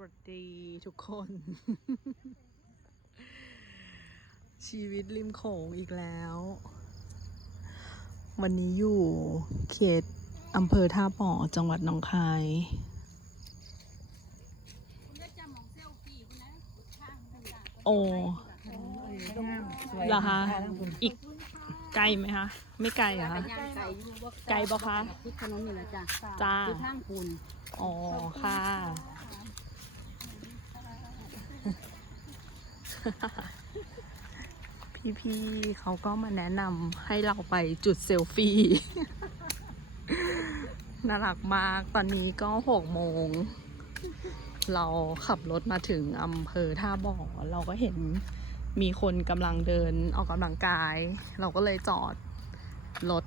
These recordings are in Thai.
วัสดีทุกคน ชีวิตริมโขงอีกแล้ว วันนี้อยู่เขตอำเภอท่าป่อจังหวัดหนองคายโอ้เหรอคะอีกไกลไหมคะไม่ไกลเหรอคะไกลบ่คะจ้ะจ้าคือทางปูนอ๋อค่ะ พี่ๆเขาก็มาแนะนำให้เราไปจุดเซลฟี่น่ารักมาก ตอนนี้ก็หกโมง เราขับรถมาถึงอำเภอท่าบ่อ เราก็เห็นมีคนกำลังเดินออกกำลังกาย เราก็เลยจอดรถ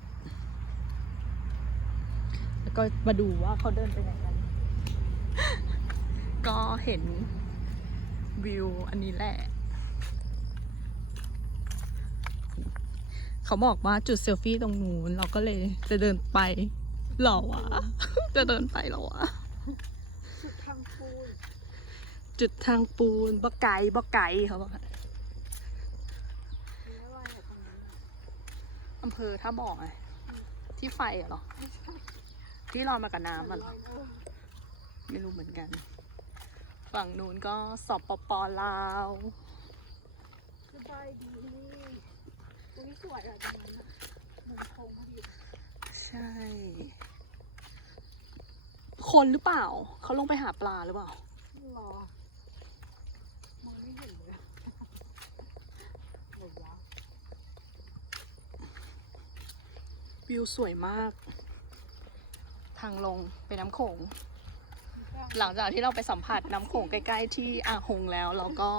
แล้วก็มาดูว่าเขาเดินไปไหนกัน ก็เห็นวิวอันนี้แหละ เขาบอกว่าจุดเซลฟี่ตรงนู้นเราก็เลยจะเดินไปเหรอวะ จะเดินไปเหรอวะทางปูน จุดทางปูนบะไก่บะไก่เขาบอกอำเภอท่าบ่อไงที่ไฟอะเหรอ ที่ลอยมากับน้ำอะเหรอไม่รู้เหมือนกัน ฝั่งนู้นก็สปปลาวสบายดี ตรงนี้สวยอะตรงนั้นอะเหมือนโค้งพอดีใช่ คนหรือเปล่า เขาลงไปหาปลาหรือเปล่า รอมองไม่เห็นเลยอะเดี๋ยวยาววิวสวยมาก ทางลงไปน้ำโขง หลังจากที่เราไปสัมผัสน้ำโขงใกล้ ๆ ที่อ่างหงแล้วเราก็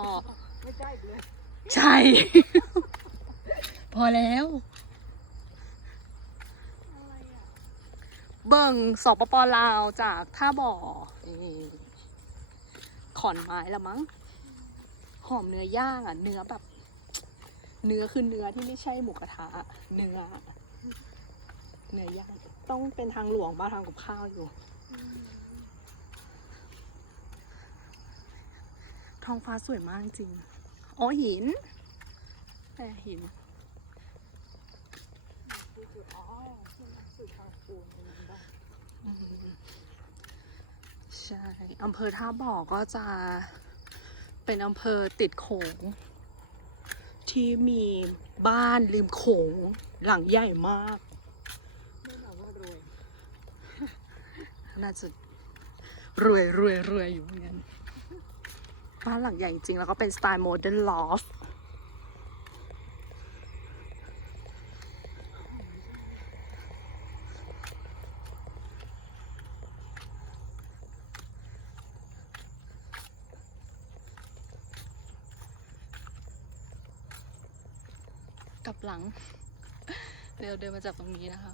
ไม่ใกล้อีกเลย ใช่พ อแล้วอะไรอะเบิ่งสปปลาวจากท่าบ่อนี่ขอนไม้ละมั้ง หอมเนื้อย่างอะ เนื้อแบบ เนื้อคือเนื้อที่ไม่ใช่หมูกระทะอะเนื้อ เนื้อย่าง ต้องเป็นทางหลวงบ้านทางกับข้าวอยู่ ท้องฟ้าสวยมากจริง อ๋อหินแต่หิน ใช่อำเภอท่าบ่อก็จะเป็นอำเภอติดโขง ที่มีบ้านริมโขงหลังใหญ่มากน่าจะรวยรวยรวยอยู่เหมือนกันบ้านหลังใหญ่จริงแล้วก็เป็นสไตล์โมเดิร์นลอฟ หลัง เดี๋ยวเดินมาจากตรงนี้นะคะ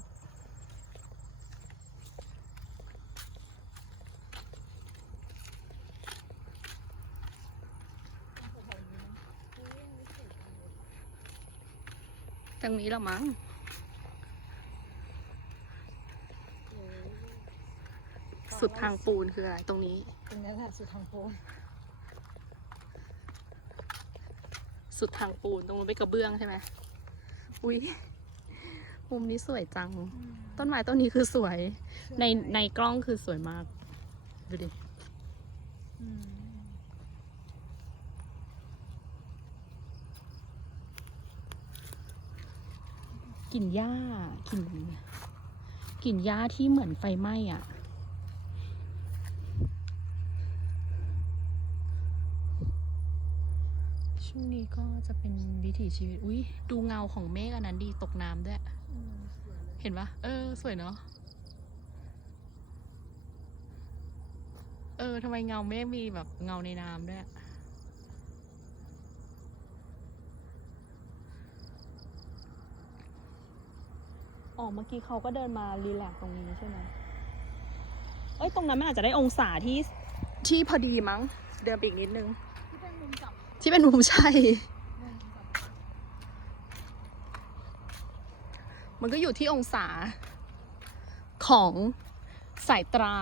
ตรงนี้ละมั้งสุดทางปูนคืออะไรตรงนี้ ตรงนี้แหละสุดทางปูน สุดทางปูนตรงนู้นเป็นกระเบื้องใช่ไหม อุ้ยมุมนี้สวยจัง ต้นไม้ต้นนี้คือสวย ในในกล้องคือสวยมาก ดูดิอืมกลิ่นหญ้ากลิ่นกลิ่นหญ้าที่เหมือนไฟไหม้อะ ช่วงนี้ ก็จะเป็นวิถีชีวิต อุ้ยดูเงาของเมฆอันนั้นดีตกน้ำด้วยอืมสวยเลยเห็นปะเออ สวยเนาะ เออทำไมเงาเมฆมีแบบเงาในน้ำด้วย อ๋อ เมื่อกี้เขาก็เดินมารีแลกซ์ตรงนี้ใช่ไหมเอ้ย ตรงนั้นมันอาจจะได้องศาที่ที่พอดีมั้ง เดินไปอีกนิดนึง ที่เป็นมุมิชัย มันก็อยู่ที่องศาของสายตรา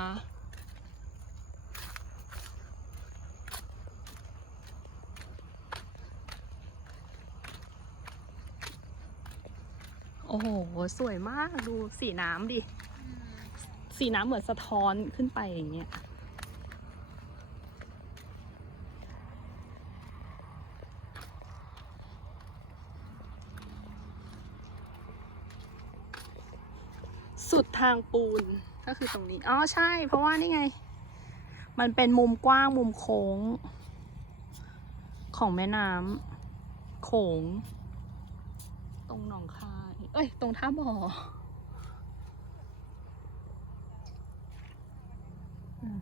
โอ้โห สวยมากดูสีน้ำดิ สีน้ำเหมือนสะท้อนขึ้นไปอย่างเงี้ย สุดทางปูนก็คือตรงนี้ อ๋อใช่ เพราะว่านี่ไง มันเป็นมุมกว้างมุมโค้ง ของแม่น้ำโขง ตรงหนองคาย เอ้ย ตรงท่าบ่อ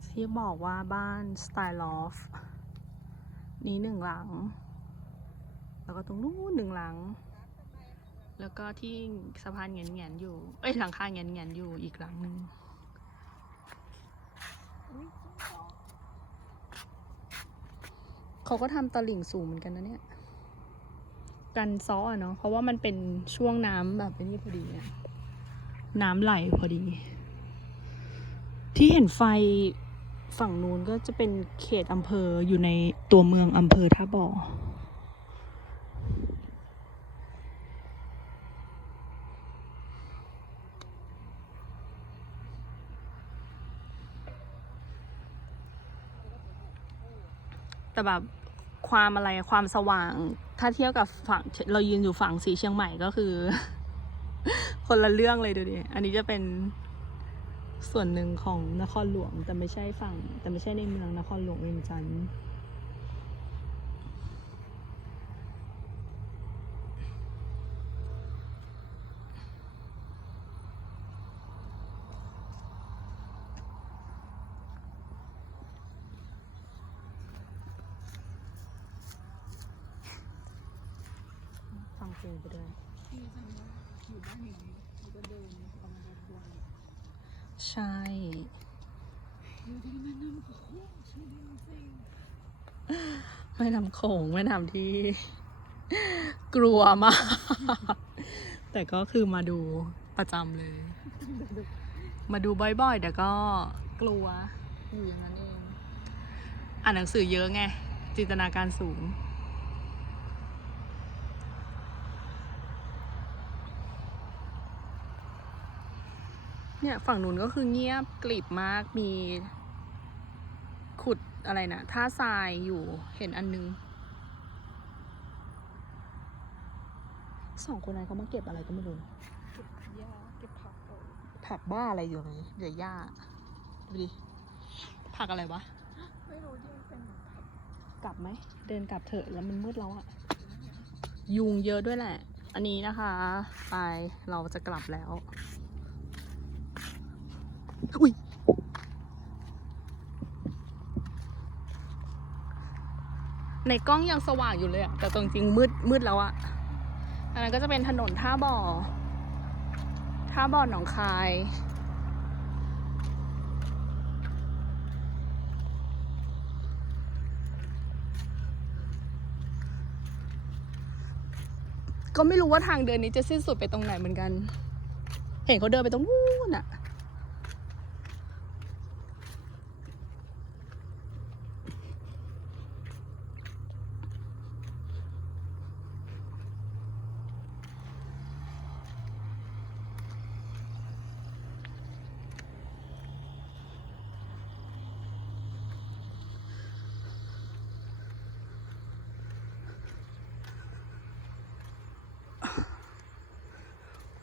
ที่บอกว่าบ้านสไตล์ลอฟนี้หนึ่งหลัง แล้วก็ตรงนู้นหนึ่งหลัง แล้วก็ที่สะพานเงียนเงียนๆอยู่ เอ้ยหลังคาเงียนเงียนๆอยู่อีกหลังหนึ่งเขาก็ทำตลิ่งสูงเหมือนกันนะเนี่ย กันซ้ออะเนาะเพราะว่ามันเป็นช่วงน้ำแบบนี้พอดีอะน้ำไหลพอดี ที่เห็นไฟฝั่งนู้นก็จะเป็นเขตอำเภออยู่ในตัวเมืองอำเภอท่าบ่อ แต่แบบความอะไรความสว่าง ถ้าเทียบกับฝั่งเรายืนอยู่ฝั่งสีเชียงใหม่ก็คือ คนละเรื่องเลยดูดิอันนี้จะเป็นส่วนหนึ่งของนครหลวงแต่ไม่ใช่ฝั่ง แต่ไม่ใช่ในเมืองนครหลวงเวียงจันทร์ เพลงไปด้วยที่ฉันว่าอยู่บ้านอย่างนี้เขาก็เดินประมาณรถทัวร์ใช่อยู่ที่แม่น้ำโขงชื่อจริงแม่น้ำโขงแม่น้ำที่ กลัวมาก แต่ก็คือมาดูประจำเลย มาดูบ่อยๆ แต่ก็กลัวอยู่อย่างนั้นเอง อ่านหนังสือเยอะไง จินตนาการสูง เนี่ยฝั่งนู้นก็คือเงียบกลิบมากมี ขุดอะไรนะท่าทรายอยู่เห็นอันนึงสองคนนั้นเขามาเก็บอะไรก็ไม่รู้เก็บหญ้าเก็บผักผักบ้าอะไรอยู่ไหนเดี๋ยวหญ้าดูดิผักอะไรวะไม่รู้ที่มันเป็นเหมือนผักกลับไหมเดินกลับเถอะแล้วมันมืดแล้วอะยุงเยอะด้วยแหละ อันนี้นะคะ ไปเราจะกลับแล้ว อุ้ยในกล้องยังสว่างอยู่เลยอะแต่ตรงจริงมืดมืดแล้วอะอันนั้นก็จะเป็นถนนท่าบ่อ ท่าบ่อหนองคาย ก็ไม่รู้ว่าทางเดินนี้จะสิ้นสุดไปตรงไหนเหมือนกัน เห็นเขาเดินไปตรงนู้นอะ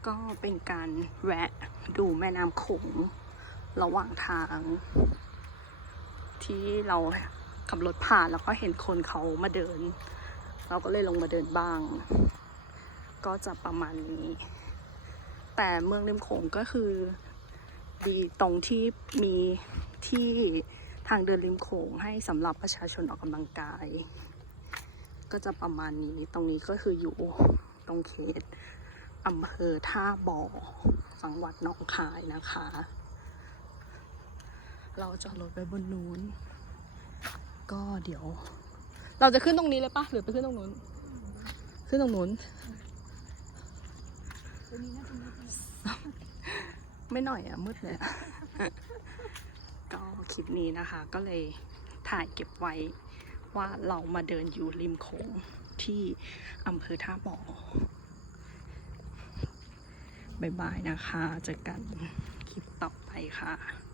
ก็เป็นการแวะดูแม่น้ำโขงระหว่างทาง ที่เราขับรถผ่านแล้วก็เห็นคนเขามาเดิน เราก็เลยลงมาเดินบ้าง ก็จะประมาณนี้ แต่เมืองริมโขงก็คือ ดีตรงที่มีที่ทางเดินริมโขงให้สำหรับประชาชนออกกำลังกาย ก็จะประมาณนี้ตรงนี้ก็คืออยู่ตรงเขต อำเภอท่าบ่อ จังหวัดหนองคายนะคะ เราจอดรถไปบนนู้น ก็เดี๋ยว เราจะขึ้นตรงนี้เลยปะหรือไปขึ้นตรงนู้น ขึ้นตรงนู้น ไม่หน่อยอะมืดเลยก็คลิปนี้นะคะ ก็เลยถ่ายเก็บไว้ว่าเรามาเดินอยู่ริมโขงที่อำเภอท่าบ่อ บ๊ายบายนะคะ เจอกันคลิปต่อไปค่ะ